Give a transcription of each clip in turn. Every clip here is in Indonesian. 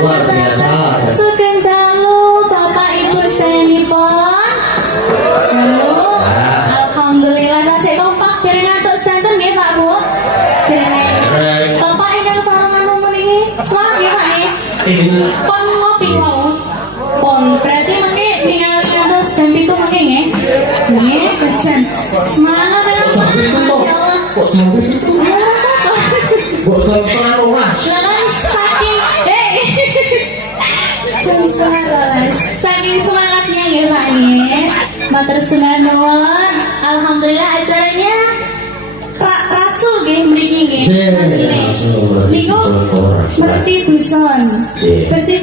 luar biasa. Sugeng dalu Bapak Ibu senipun. Halo. Alhamdulillah tasih kompak dereng ngantuk sedanten nggih Pak Bu. Dereng. Bapak ingkang sarana nomor iki. Semangat nggih Pak nggih. Pon ngopi mau. Pon berarti mengki ningali ngantos jam 7 mengki nggih. Nggih, kejen. Semangat ya Pak. Masyaallah. Kok jam itu? Buat setengah ruas. Saking semangatnya ya Pak nih. Matur nuwun. Alhamdulillah acaranya Pak Rasul nggih mriki nggih. Niku Merti Dusun. Bersih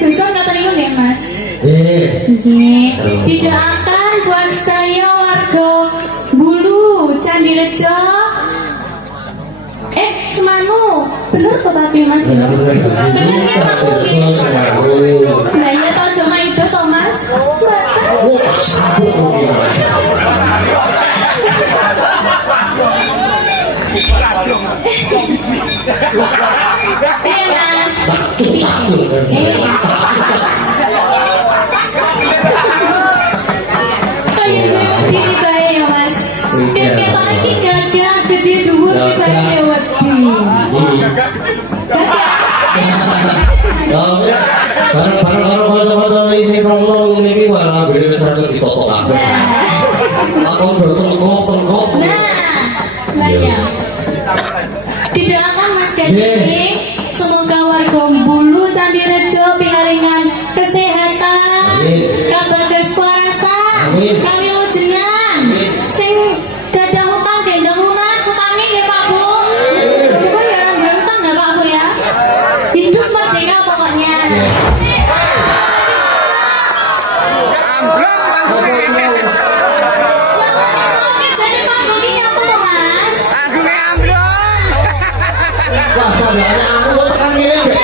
dusun kata niku nggih Mas. Nggih. Didoakan buat saya warga Bulu Candirejo. Semanu, bener kok tapi Mas? Bener ya Pak Budi? Nah iya tau cuma itu toh Mas? Iya Mas. Kayak gini baik ya Mas. Kayak lagi gagah gede dhuwur di baik ya wedi. Barang-barang foto-foto isi promong ini warna biru wis harus ditotok kabeh. Aku bertengkok. Nah ya. Didoakan Mas Gadi, semoga warga Bulu Candirejo pingaringan kesehatan, kabagas kuasa, kami ujengan, sing gadah hutang gendong lunas, hutangnya nggih Pak Bu. Bu ya, nggak hutang nggak Pak Bu ya? Hidup merdeka pokoknya. Jadi Pak Budi nyapa dong Mas. Wah, saudara aku tekan ini.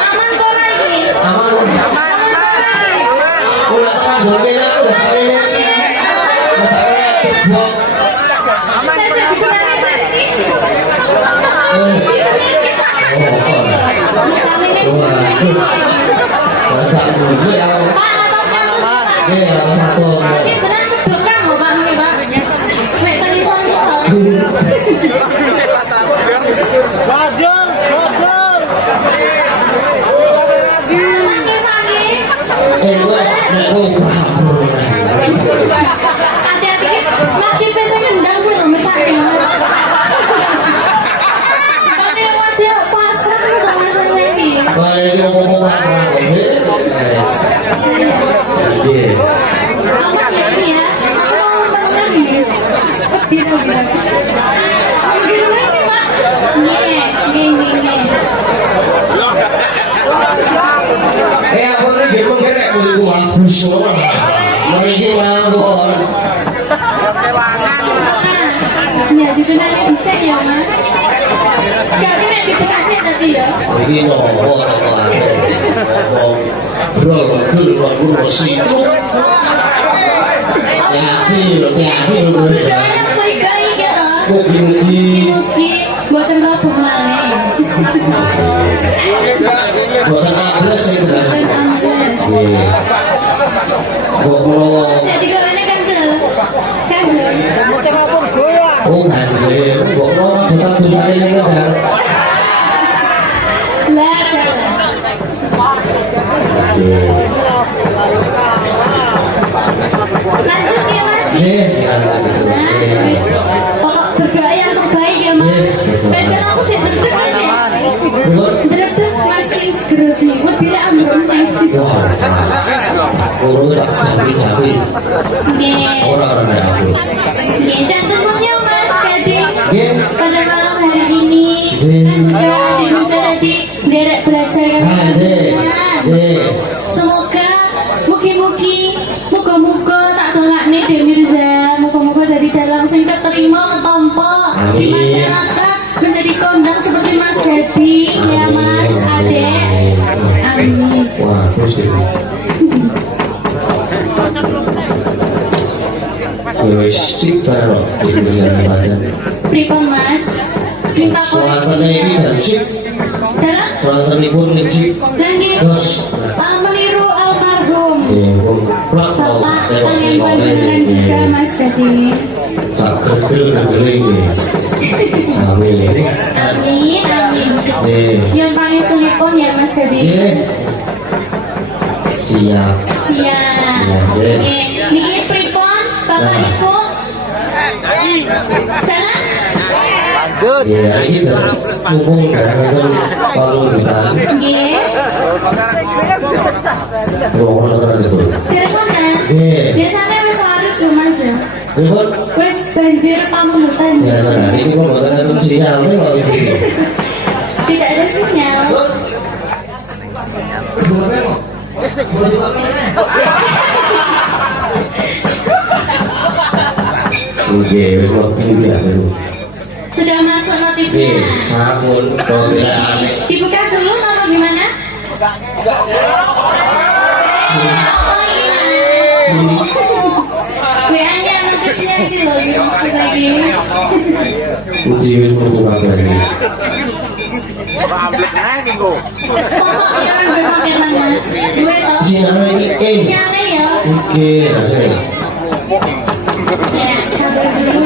Aman kok lagi. Hati-hati nasib biasanya ndang gue loh misalnya tapi wajah pasrah sama saya ini aman ya ini ya ya dikenalnya bisa ya Mas kali ini dikenalnya tadi ya ini nomor bro itu berdoanya baik-baik ya toh mugi buatan rabuk malih buatan abres ya jadi kalau ini kan oh ganjil kita bisa ini kan lanjut ya Mas pokok berdoa yang terbaik ya Mas baca aku tidak deg-degan masih grogi lebih ambruknya cabai orang-orang dan tentunya Mas Gading pada malam hari ini kan juga bisa tadi derek belajar semoga muga-muga tak tolak nih Dek Mirza muga-muga dari dalam sing keterima ketompo di masyarakat menjadi kondang seperti Mas Gading ya Mas Adek amin wah terus wis cip karo dengan badan. Pripun Mas? Minta Suasana ini dan cip. dalam Suasana pun cip. dan di Terus meniru almarhum plak mau Bapak kalian panjenengan juga Mas Gadi. tak gedel-gedel ini. Amin. Amin, amin. Yang pangestunipun ya Mas Gadi. Siap. Siap. Nggih. Niki pripun Bapak Ibu? Dalam Ya, ini mumpung kadang-kadang kalau kita nggih. ngomong aja tuh. Pripun kan? Nggih. Biasanya wis laris lho Mas ya. Ribut. Wis banjir pamundutan. Ya, nah, ini kok bukan ada sinyalnya kalau ini. Tidak ada sinyal. Oke, waktu dia dulu. Sudah masuk notifnya. Sampun, kalau tidak aneh. Dibuka dulu atau gimana? Oh iya. WA-nya notifnya ini loh, dimaksud lagi. Uji wis berbuka lagi. Kosok ya, berpakai Mas. Gue toh. Sinyalnya ini Sinyalnya ya. Oke, ada. Ya, sabar dulu.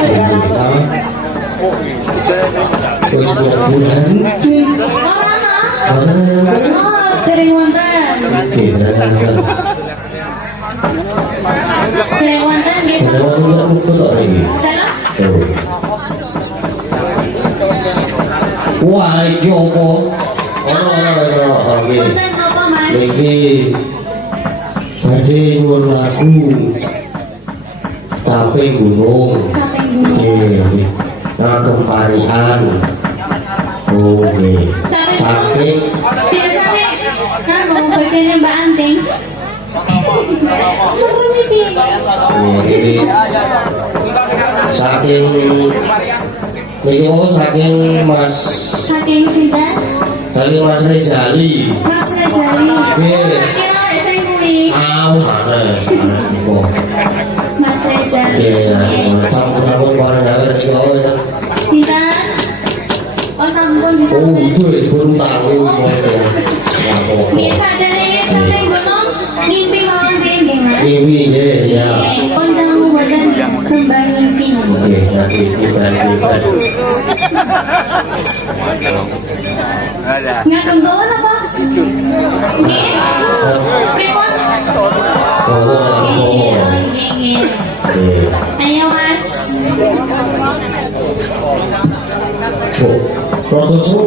Terus bulan. Oh, lama. Oh, dari wonten. Oke, berangkat. Dari wonten nggih Ada sampun. waktu tidak betul lagi. Dalam Tuh. Wah, iki opo? Oke. wonten apa Mas? Iki badhe nyuwun lagu Tape Gunung. Sampai dulu. Oke. Ragam parian. Oke. Sampai Saking dulu. Biasanya kan mau berkene Mbak Anting. ini saking ini oh saking Mas Saking sinten? Mas Rezali. Mas Rezali. Nggih. Kira sing kuwi. Hanes niku. Mas Rezali. Iya, sampun para jalan niku. Kita oh sampun bisa. Oh, itu wis baru tahu. Biasa dari sampai gunung mimpi mawon dene Mas. Ini ya. Kondang boten kembang mimpi. Oke, nanti kita Ngaten bawon apa? Nggih. Pripun? Oh, Nggih, nggih. Ayo Mas. Protosol.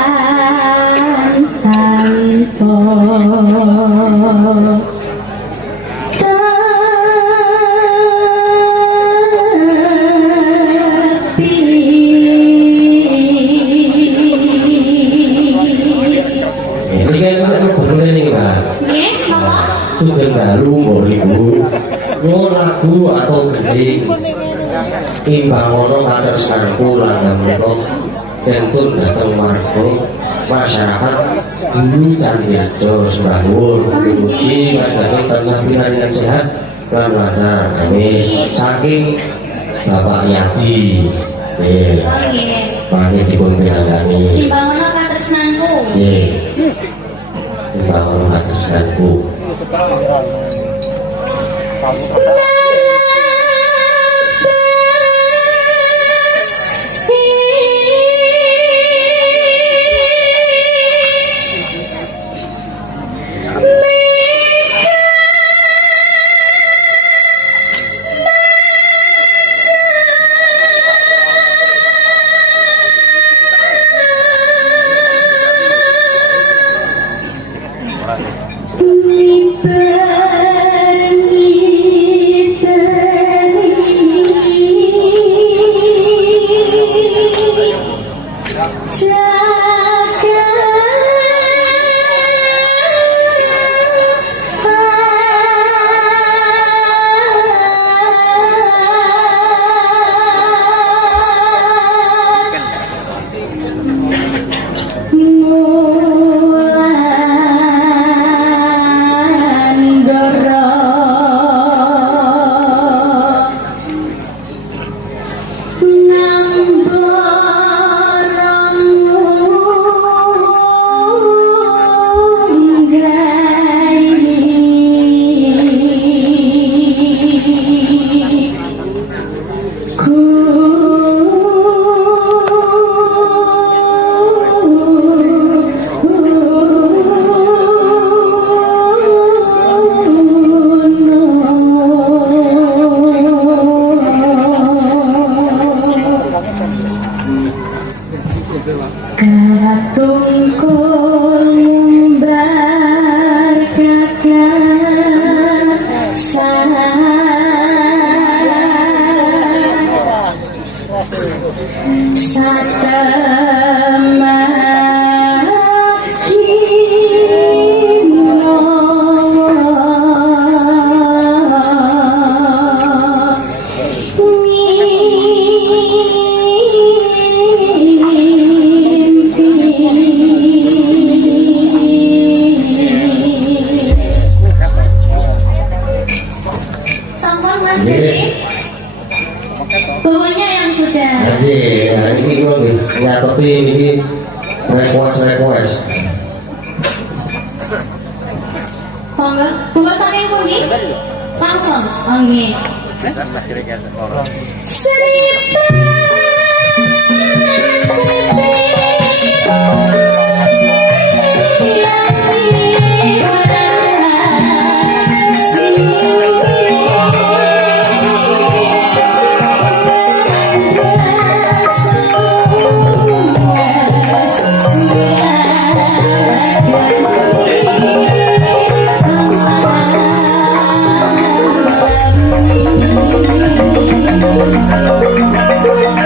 Bepesan tanpa Ini kan boleh nih Pak. nggih, napa? Sugeng dalu mboriku nyuwun lagu atau gede timbang ono katersanku lan menika kentun dateng marga masyarakat dulu candiajo sembah nuwun mugi Mas Gatot tansah pinaringan sehat lan lancar amin saking Bapak Yadi nggih Oh nggih. pamit dipun pinanggani Timbangono katresnanku. nggih timbang ono katersanku Sampun Mas Didi. Pokoknya yang sudah. Jadi, hari ini gue nih nyatetin ini request. Monggo, buka saking pundi? Langsung. Oh nggih. Thank you.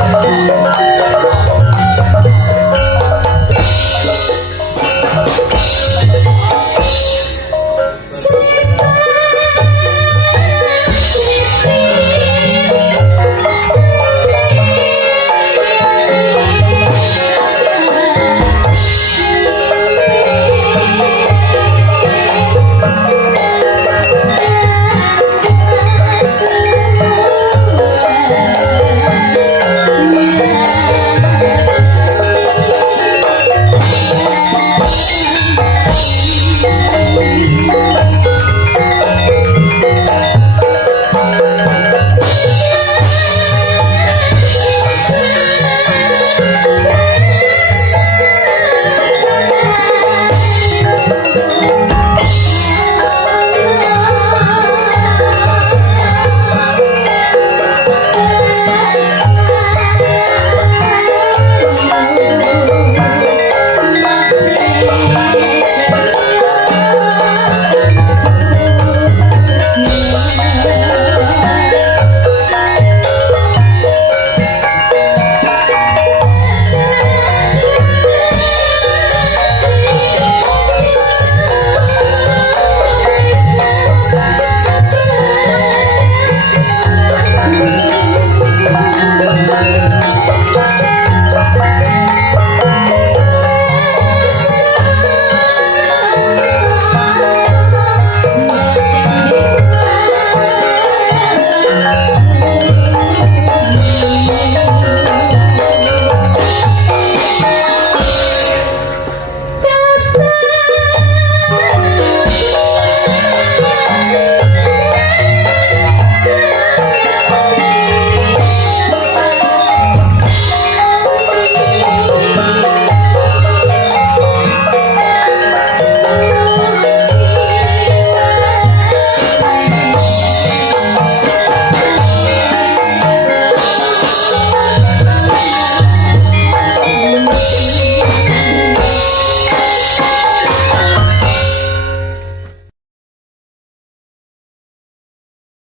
Aduh,